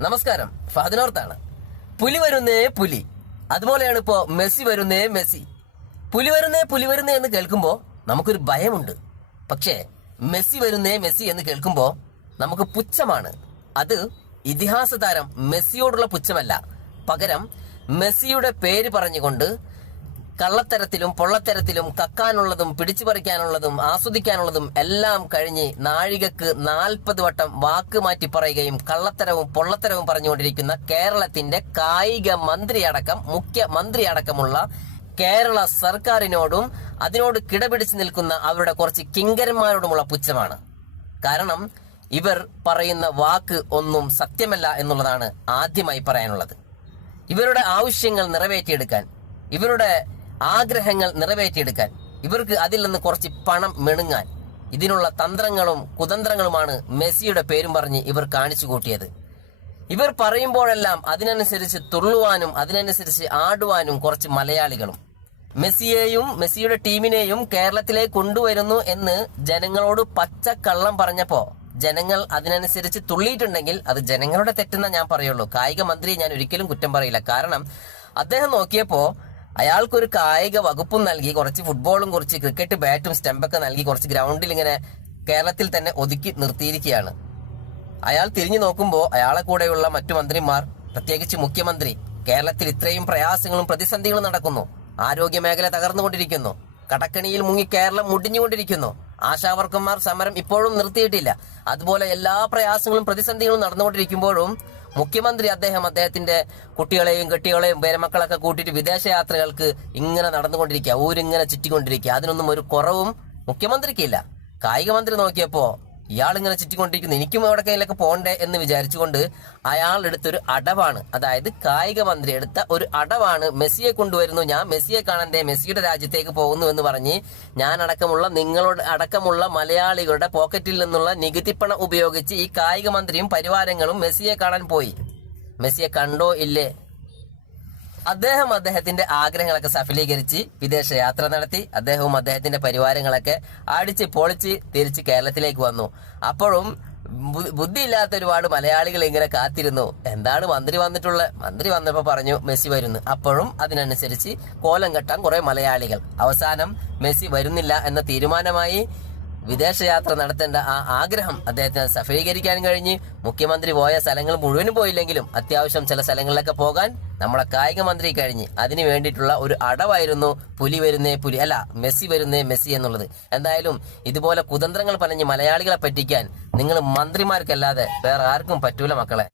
നമസ്കാരം. ഫഹദിനോർത്താണ് പുലി വരുന്നേ പുലി. അതുപോലെയാണ് ഇപ്പോ മെസ്സി വരുന്നേ മെസ്സി. പുലി വരുന്നേ പുലി വരുന്നേ എന്ന് കേൾക്കുമ്പോൾ നമുക്കൊരു ഭയമുണ്ട്. പക്ഷേ മെസ്സി വരുന്നേ മെസ്സി എന്ന് കേൾക്കുമ്പോൾ നമുക്ക് പുച്ഛമാണ്. അത് ഇതിഹാസ താരം മെസ്സിയോടുള്ള പുച്ഛമല്ല. പകരം മെസ്സിയുടെ പേര് പറഞ്ഞുകൊണ്ട് കള്ളത്തരത്തിലും പൊള്ളത്തരത്തിലും കക്കാനുള്ളതും പിടിച്ചു പറിക്കാനുള്ളതും ആസ്വദിക്കാനുള്ളതും എല്ലാം കഴിഞ്ഞ് നാഴികക്ക് നാൽപ്പത് വട്ടം വാക്ക് മാറ്റി പറയുകയും കള്ളത്തരവും പൊള്ളത്തരവും പറഞ്ഞുകൊണ്ടിരിക്കുന്ന കേരളത്തിന്റെ കായിക മന്ത്രി അടക്കം മുഖ്യമന്ത്രി അടക്കമുള്ള കേരള സർക്കാരിനോടും അതിനോട് കിടപിടിച്ച് നിൽക്കുന്ന അവരുടെ കുറച്ച് കിങ്കരന്മാരോടുമുള്ള പുച്ഛമാണ്. കാരണം ഇവർ പറയുന്ന വാക്ക് ഒന്നും സത്യമല്ല എന്നുള്ളതാണ് ആദ്യമായി പറയാനുള്ളത്. ഇവരുടെ ആവശ്യങ്ങൾ നിറവേറ്റിയെടുക്കാൻ ഇവരുടെ ആഗ്രഹങ്ങൾ നിറവേറ്റിയെടുക്കാൻ. ഇവർക്ക് അതിൽ നിന്ന് കുറച്ച് പണം മെണുങ്ങാൻ. ഇതിനുള്ള തന്ത്രങ്ങളും കുതന്ത്രങ്ങളുമാണ് മെസ്സിയുടെ പേരും പറഞ്ഞ് ഇവർ കാണിച്ചു കൂട്ടിയത്. ഇവർ പറയുമ്പോഴെല്ലാം അതിനനുസരിച്ച് തുള്ളുവാനും അതിനനുസരിച്ച് ആടുവാനും കുറച്ച് മലയാളികളും. മെസ്സിയെയും മെസ്സിയുടെ ടീമിനെയും കേരളത്തിലേക്ക് കൊണ്ടുവരുന്നു എന്ന് ജനങ്ങളോട് പച്ചക്കള്ളം പറഞ്ഞപ്പോ ജനങ്ങൾ അതിനനുസരിച്ച് തുള്ളിയിട്ടുണ്ടെങ്കിൽ അത് ജനങ്ങളുടെ തെറ്റെന്ന ഞാൻ പറയുള്ളൂ. കായിക മന്ത്രി ഞാൻ ഒരിക്കലും കുറ്റം പറയില്ല. കാരണം അദ്ദേഹം നോക്കിയപ്പോ അയാൾക്കൊരു കായിക വകുപ്പും നൽകി കുറച്ച് ഫുട്ബോളും കുറച്ച് ക്രിക്കറ്റ് ബാറ്റും സ്റ്റമ്പൊക്കെ നൽകി കുറച്ച് ഗ്രൗണ്ടിൽ ഇങ്ങനെ കേരളത്തിൽ തന്നെ ഒതുക്കി നിർത്തിയിരിക്കുകയാണ്. അയാൾ തിരിഞ്ഞു നോക്കുമ്പോൾ അയാളെ കൂടെയുള്ള മറ്റു മന്ത്രിമാർ പ്രത്യേകിച്ച് മുഖ്യമന്ത്രി കേരളത്തിൽ ഇത്രയും പ്രയാസങ്ങളും പ്രതിസന്ധികളും നടക്കുന്നു. ആരോഗ്യ മേഖല തകർന്നുകൊണ്ടിരിക്കുന്നു. കടക്കണിയിൽ മുങ്ങി കേരളം മുടിഞ്ഞുകൊണ്ടിരിക്കുന്നു. ആശാവർക്കന്മാർ സമരം ഇപ്പോഴും നിർത്തിയിട്ടില്ല. അതുപോലെ എല്ലാ പ്രയാസങ്ങളും പ്രതിസന്ധികളും നടന്നുകൊണ്ടിരിക്കുമ്പോഴും മുഖ്യമന്ത്രി അദ്ദേഹം അദ്ദേഹത്തിന്റെ കുട്ടികളെയും കെട്ടികളെയും പേരമക്കളൊക്കെ കൂട്ടിയിട്ട് വിദേശയാത്രകൾക്ക് ഇങ്ങനെ നടന്നുകൊണ്ടിരിക്കുക ഊരിങ്ങനെ ചുറ്റിക്കൊണ്ടിരിക്കുക. അതിനൊന്നും ഒരു കുറവും മുഖ്യമന്ത്രിക്കില്ല. കായിക മന്ത്രി നോക്കിയപ്പോ ഇയാൾ ഇങ്ങനെ ചുറ്റിക്കൊണ്ടിരിക്കുന്നു. എനിക്കും അവിടെ കയ്യിലൊക്കെ പോകണ്ടേ എന്ന് വിചാരിച്ചുകൊണ്ട് അയാൾ എടുത്തൊരു അടവാണ്. അതായത് കായിക മന്ത്രി എടുത്ത ഒരു അടവാണ് മെസ്സിയെ കൊണ്ടുവരുന്നു. ഞാൻ മെസ്സിയെ കാണണ്ടേ? മെസ്സിയുടെ രാജ്യത്തേക്ക് പോകുന്നു എന്ന് പറഞ്ഞ് ഞാൻ അടക്കമുള്ള നിങ്ങളുടെ അടക്കമുള്ള മലയാളികളുടെ പോക്കറ്റിൽ നിന്നുള്ള നികുതിപ്പണം ഉപയോഗിച്ച് ഈ കായിക മന്ത്രിയും പരിവാരങ്ങളും മെസ്സിയെ കാണാൻ പോയി. മെസ്സിയെ കണ്ടോ ഇല്ലേ? അദ്ദേഹം അദ്ദേഹത്തിന്റെ ആഗ്രഹങ്ങളൊക്കെ സഫലീകരിച്ച് വിദേശ യാത്ര നടത്തി അദ്ദേഹവും അദ്ദേഹത്തിന്റെ പരിവാരങ്ങളൊക്കെ അടിച്ച് പൊളിച്ച് തിരിച്ച് കേരളത്തിലേക്ക് വന്നു. അപ്പോഴും ബുദ്ധിയില്ലാത്ത ഒരുപാട് മലയാളികൾ ഇങ്ങനെ കാത്തിരുന്നു. എന്താണ് മന്ത്രി വന്നിട്ടുള്ള? മന്ത്രി വന്നപ്പോ പറഞ്ഞു മെസ്സി വരുന്നു. അപ്പോഴും അതിനനുസരിച്ച് കോലം കെട്ടാൻ കുറെ മലയാളികൾ. അവസാനം മെസ്സി വരുന്നില്ല എന്ന തീരുമാനമായി വിദേശയാത്ര നടത്തേണ്ട ആ ആഗ്രഹം അദ്ദേഹത്തിന് സഫലീകരിക്കാൻ കഴിഞ്ഞ് മുഖ്യമന്ത്രി പോയ സ്ഥലങ്ങൾ മുഴുവനും പോയില്ലെങ്കിലും അത്യാവശ്യം ചില സ്ഥലങ്ങളിലൊക്കെ പോകാൻ നമ്മളെ കായിക മന്ത്രി കഴിഞ്ഞ്. അതിന് വേണ്ടിയിട്ടുള്ള ഒരു അടവായിരുന്നു പുലി വരുന്നേ പുലി അല്ല മെസ്സി വരുന്നേ മെസ്സി എന്നുള്ളത്. എന്തായാലും ഇതുപോലെ കുതന്ത്രങ്ങൾ പറഞ്ഞ് മലയാളികളെ പറ്റിക്കാൻ നിങ്ങൾ മന്ത്രിമാർക്കല്ലാതെ വേറെ ആർക്കും പറ്റൂല മക്കളെ.